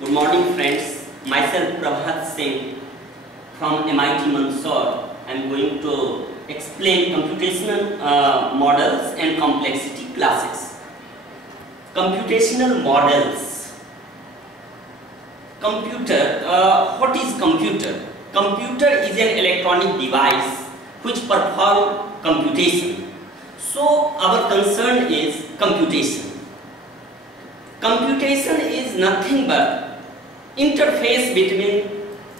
Good morning friends, myself Prabhat Singh from MIT Mandsaur. I am going to explain computational models and complexity classes. Computational models. Computer, what is computer? Computer is an electronic device which performs computation. So our concern is computation. Computation is nothing but interface between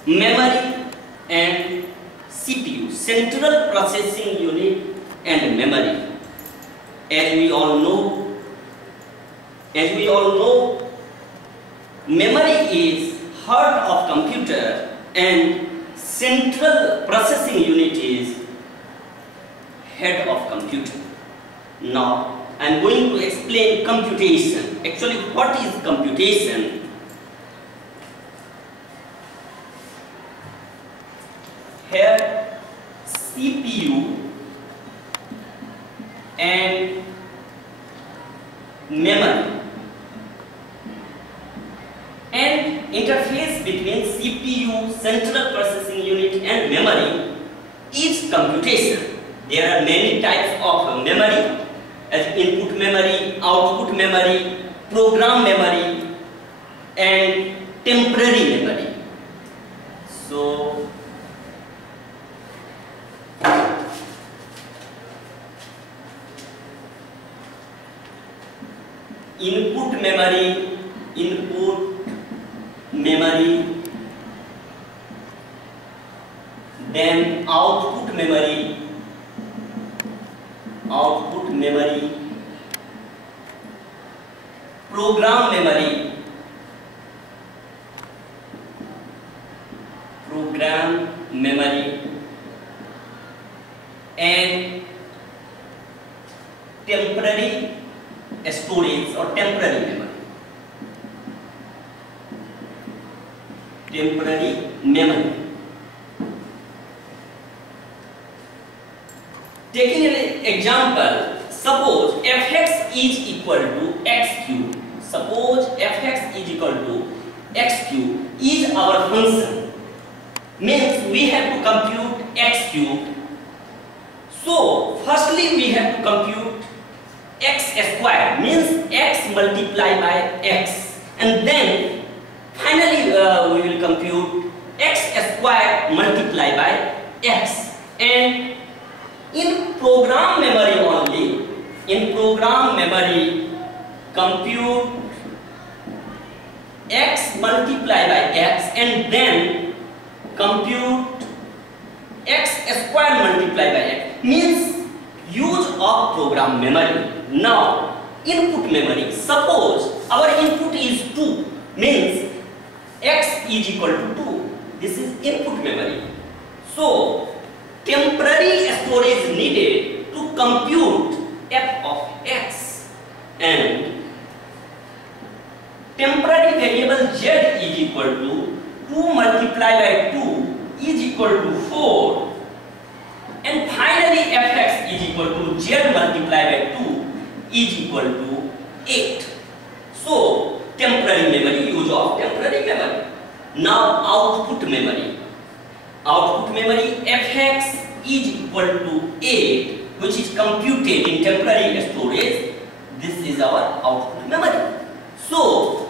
memory and CPU, central processing unit, and memory. As we all know, memory is heart of computer and central processing unit is head of computer. Now I am going to explain computation. Actually, what is computation? Here CPU and memory and interface between CPU, central processing unit, and memory is computation. There are many types of memory as input memory, output memory, program memory, and temporary memory. So input memory, then output memory, program memory, and temporary storage or temporary memory. Taking an example, suppose fx is equal to x cube. Suppose fx is equal to x cube is our function. Means we have to compute x cube. So firstly we have to compute x square, means x multiplied by x, and then finally we will compute x square multiplied by x. And in program memory only, compute x multiplied by x and then compute x square multiplied by x, means use of program memory. Now input memory, suppose our input is 2, means x is equal to 2. This is input memory. So temporary storage needed to compute f of x, and temporary variable z is equal to 2 multiplied by 2 is equal to 4, and finally fx is equal to z multiplied by 2 is equal to 8. So temporary memory, use of temporary memory. Now output memory fx is equal to 8, which is computed in temporary storage. This is our output memory. So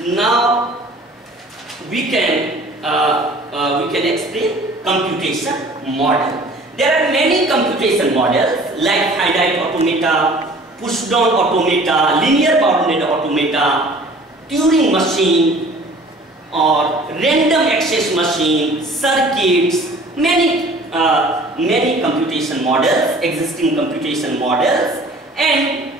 now we can explain computation model. There are many computation models like finite automata, push down automata, linear bounded automata, Turing machine, or random access machine, circuits, many computation models, existing computation models, and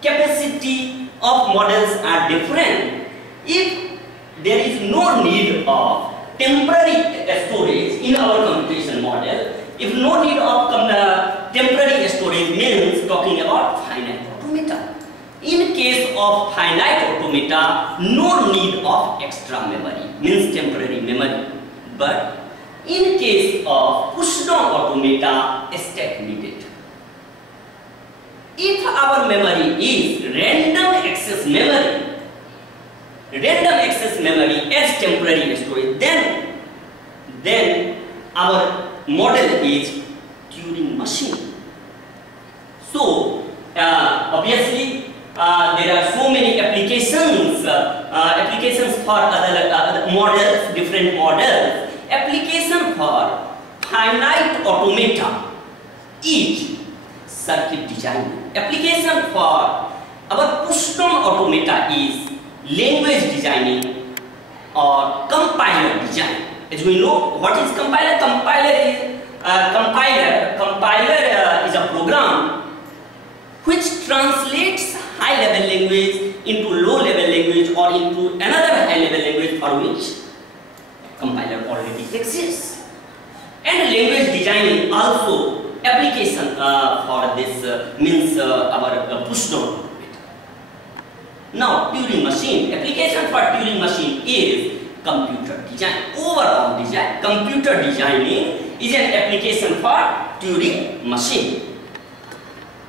capacity of models are different. If there is no need of temporary storage in our computation model, if no need of temporary storage, means talking about finite automata. In case of finite automata, no need of extra memory, means temporary memory. But in case of push down automata, stack needed. If our memory is random access memory, access memory as temporary storage, then our model is Turing machine. So obviously there are so many applications for other models, different models. Application for finite automata is circuit design. Application for our push-down automata is language designing or compiler design. As we know, what is compiler? Compiler is a program which translates high-level language into low-level language or into another high-level language for which compiler already exists. And language designing also application for this means our push-down. Now, Turing machine, application for Turing machine is computer design. Overall design, computer designing is an application for Turing machine.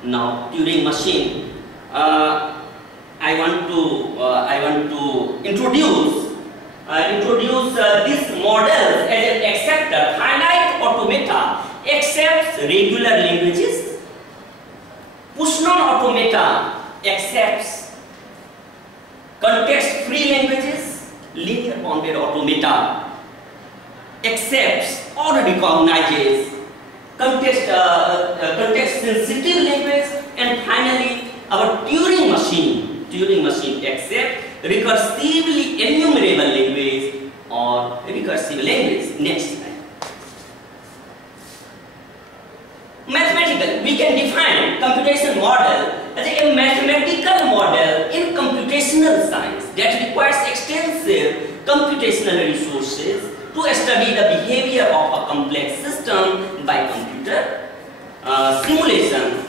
Now, Turing machine, I want to introduce this model as an acceptor. Finite automata accepts regular languages. Push-down automata accepts context-free languages. Linear bounded automata accepts or recognizes context-sensitive language, and finally, our Turing machine accepts recursively enumerable language or recursive language. Next slide. Mathematical, we can define computation model as a mathematical model in computational science that requires extensive computational resources to study the behavior of a complex system by computer. Simulation,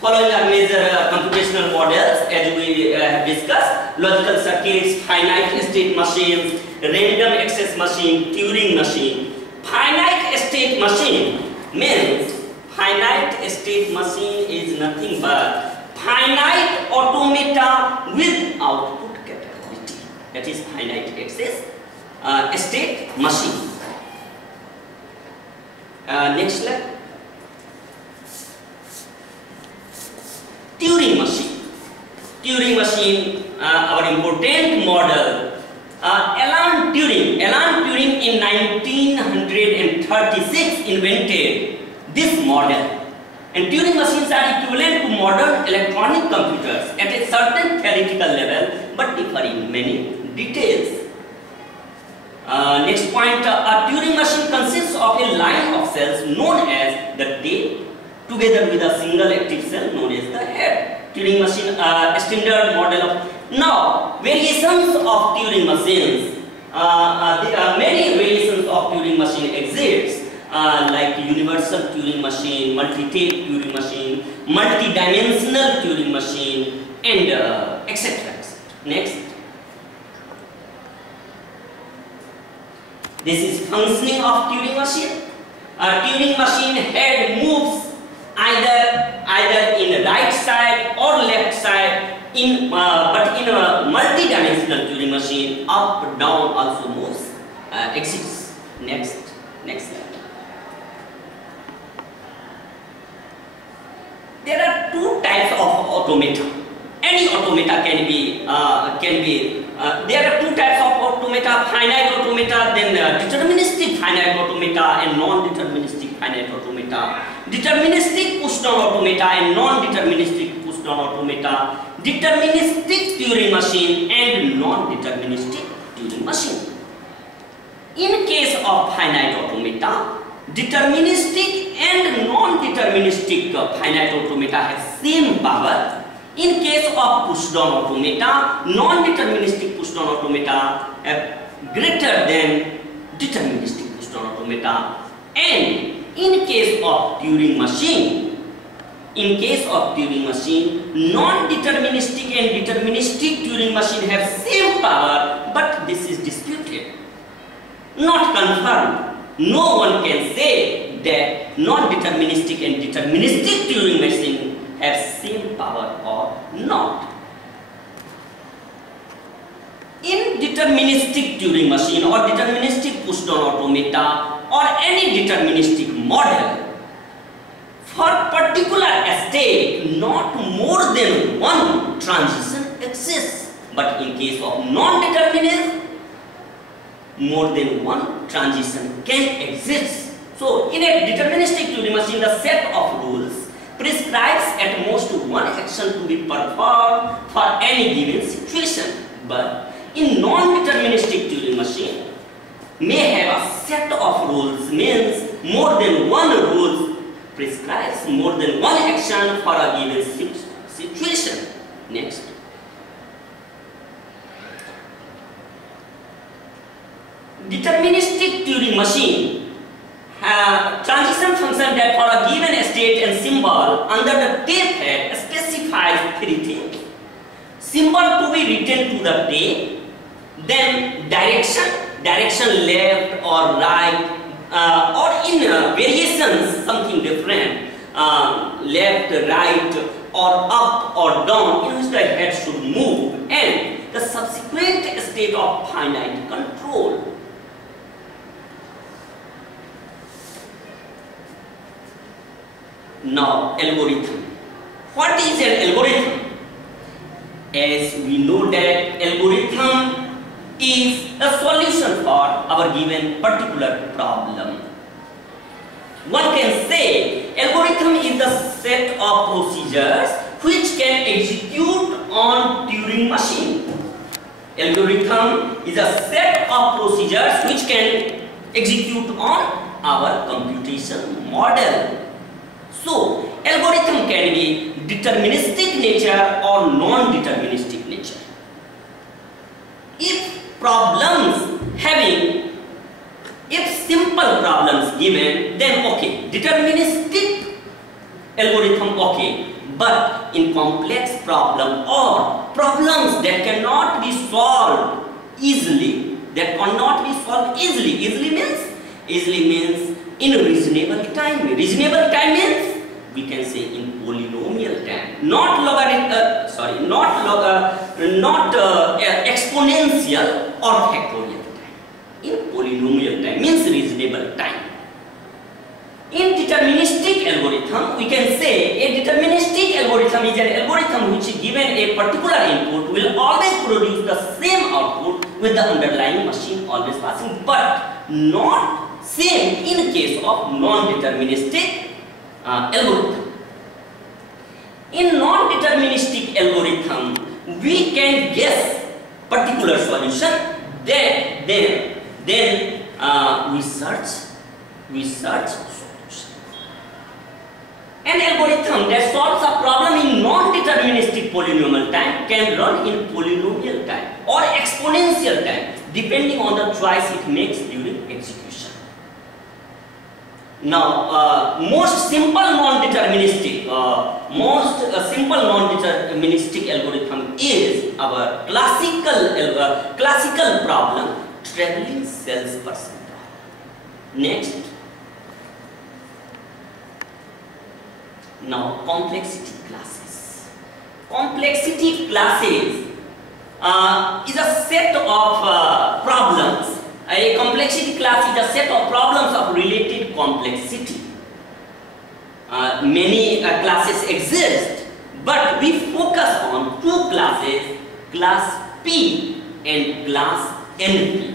following our major computational models as we have discussed: logical circuits, finite state machines, random access machine, Turing machine. Finite state machine means finite state machine is nothing but finite automata with output capability. That is finite access state machine. Next slide. Turing machine, our important model. Alan Turing in 1936 invented this model. And Turing machines are equivalent to modern electronic computers at a certain theoretical level, but differ in many details. Next point, a Turing machine consists of a line of cells known as the tail, together with a single active cell known as the head. Turing machine, a standard model of. Now, variations of Turing machines. There are many variations of Turing machine exists, like universal Turing machine, multi-tape Turing machine, multi-dimensional Turing machine, and etc. Next. This is functioning of Turing machine. Turing machine head moves either in right side or left side. But in a multi-dimensional Turing machine, up, down also moves exists. Next slide. There are two types of automata. Any automata can be. There are two types of automata: finite automata, then deterministic finite automata, and non-deterministic finite automata. Deterministic push-down automata and non-deterministic push-down automata. Deterministic Turing machine and non-deterministic Turing machine. In case of finite automata, deterministic and non-deterministic finite automata have same power. In case of push-down automata, non-deterministic push-down automata have greater than deterministic push-down automata. And in case of Turing machine, non-deterministic and deterministic Turing machine have same power, but this is disputed, not confirmed. No one can say that non-deterministic and deterministic Turing machine have same power or not. In deterministic Turing machine or deterministic push-down automata or any deterministic model, for particular state, not more than one transition exists. But in case of non-determinism, more than one transition can exist. So, in a deterministic Turing machine, the set of rules prescribes at most one action to be performed for any given situation. But in non-deterministic Turing machine may have a set of rules, means more than one rules prescribes more than one action for a given situation. Next. Deterministic Turing machine have transition function that for a given state and symbol under the tape head specifies three things. Symbol to be written to the tape, then direction left or right, or in variations something different, left, right, or up or down, in which the head should move, and the subsequent state of finite control. Now, algorithm. What is an algorithm? As we know that algorithm is a solution for our given particular problem. One can say algorithm is the set of procedures which can execute on Turing machine. Algorithm is a set of procedures which can execute on our computation model. So, algorithm can be deterministic nature or non-deterministic nature. If simple problems given, then okay, deterministic algorithm okay. But in complex problem or problems that cannot be solved easily, easily means in reasonable time. Reasonable time means we can say in polynomial time, not exponential or factorial time. In polynomial time means reasonable time. In deterministic algorithm, we can say a deterministic algorithm is an algorithm which, given a particular input, will always produce the same output with the underlying machine always passing, but not same in case of non-deterministic algorithm. In non-deterministic algorithm, we can guess particular solution. Then we search solution. An algorithm that solves a problem in non-deterministic polynomial time can run in polynomial time or exponential time, depending on the choice it makes during execution. Now, most simple non-deterministic algorithm is our classical problem, traveling salesperson problem. Next. Now, complexity classes. Complexity classes is a set of problems. A complexity class is a set of problems of related complexity. Many classes exist, but we focus on two classes, class P and class NP.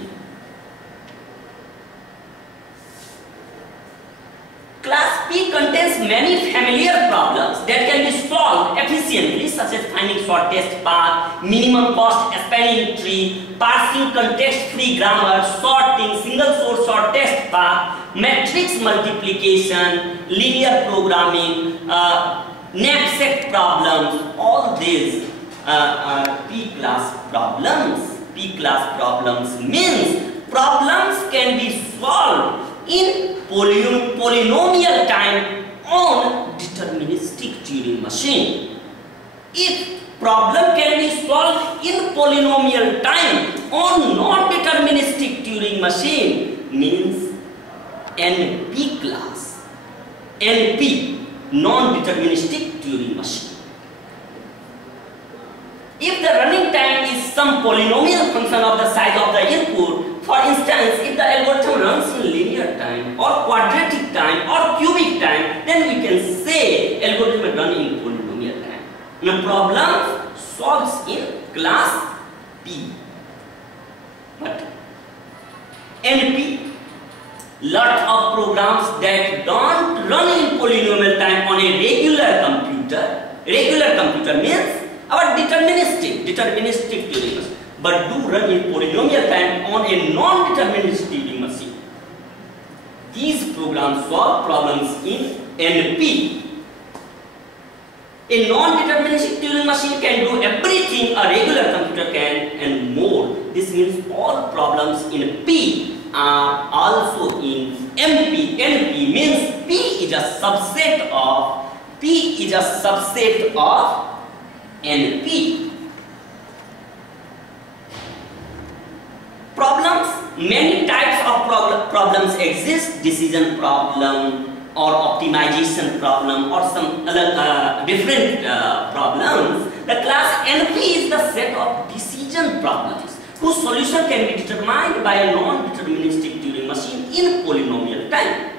Class P contains many familiar problems that can be solved efficiently, such as finding shortest path, minimum cost spanning tree, parsing context-free grammar, sorting, single source shortest path, matrix multiplication, linear programming, knapsack problems. All these are P-class problems. P-class problems means problems can be solved in polynomial time on deterministic Turing machine. If problem can be solved in polynomial time on non-deterministic Turing machine, means NP class. NP, non-deterministic Turing machine. If the running time is some polynomial function of the size polynomial time or quadratic time or cubic time, then we can say algorithm run in polynomial time. Now problem solves in class P. But NP, lot of programs that don't run in polynomial time on a regular computer. Regular computer means our deterministic Turing machine, but do run in polynomial time on a non-deterministic Turing machine. These programs solve problems in NP. A non-deterministic Turing machine can do everything a regular computer can and more. This means all problems in P are also in NP. NP means P is a subset of NP. Problems, many types of problems exist: decision problem or optimization problem or some other different problems. The class NP is the set of decision problems whose solution can be determined by a non-deterministic Turing machine in polynomial time.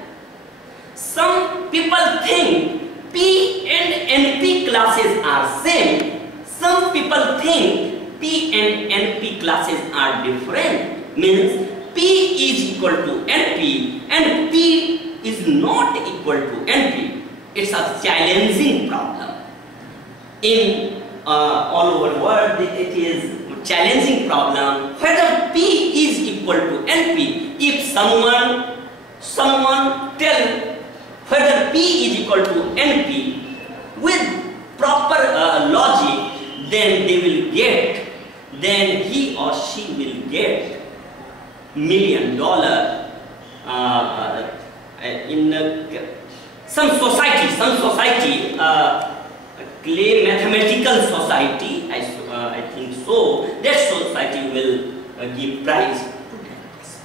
Some people think P and NP classes are same. Some people think P and NP classes are different. Means P is equal to NP and P is not equal to NP. It's a challenging problem. In all over the world, it is challenging problem whether P is equal to NP. If someone tell whether P is equal to NP with proper logic, then he or she will get $1 million in some society, clay mathematical society, I think so, that society will give prize to that person.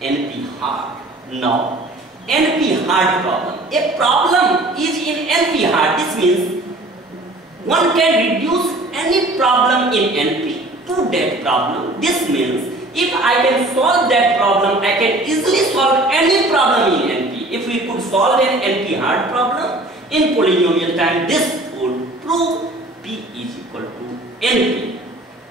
NP hard. Now, NP hard problem. A problem is in NP hard. This means one can reduce any problem in NP to that problem. This means if I can solve that problem, I can easily solve any problem in NP. If we could solve an NP hard problem in polynomial time, this would prove P is equal to NP.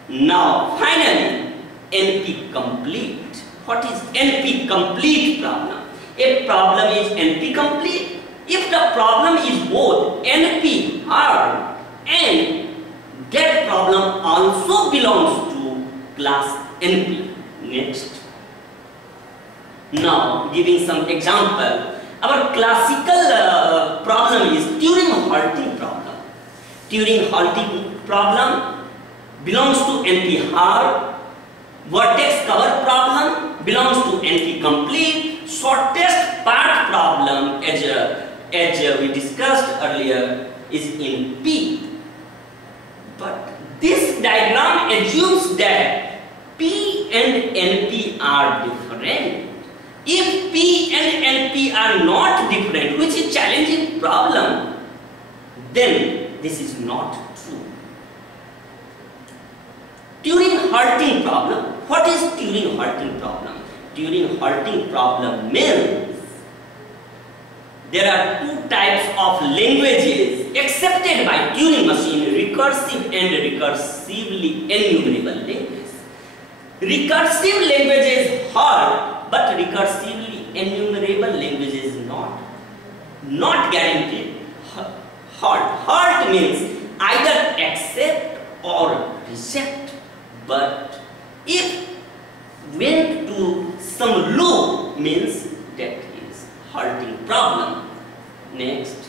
Now, finally, NP complete. What is NP complete problem? A problem is NP complete if the problem is both NP hard and that problem also belongs to class NP. Next. Now, giving some example. Our classical problem is Turing-Halting problem. Turing-Halting problem belongs to NP hard. Vertex cover problem belongs to NP complete. Shortest path problem, as we discussed earlier, is in P. But this diagram assumes that P and NP are different. If P and NP are not different, which is a challenging problem, then this is not true. Turing-Halting problem. What is Turing-Halting problem? Turing-Halting problem means there are two types of languages accepted by Turing machine: recursive and recursively enumerable language. Recursive language is hard, but recursively enumerable language is not guaranteed hard. Hard means either accept or reject. But if went to some loop, means that is halting problem. Next.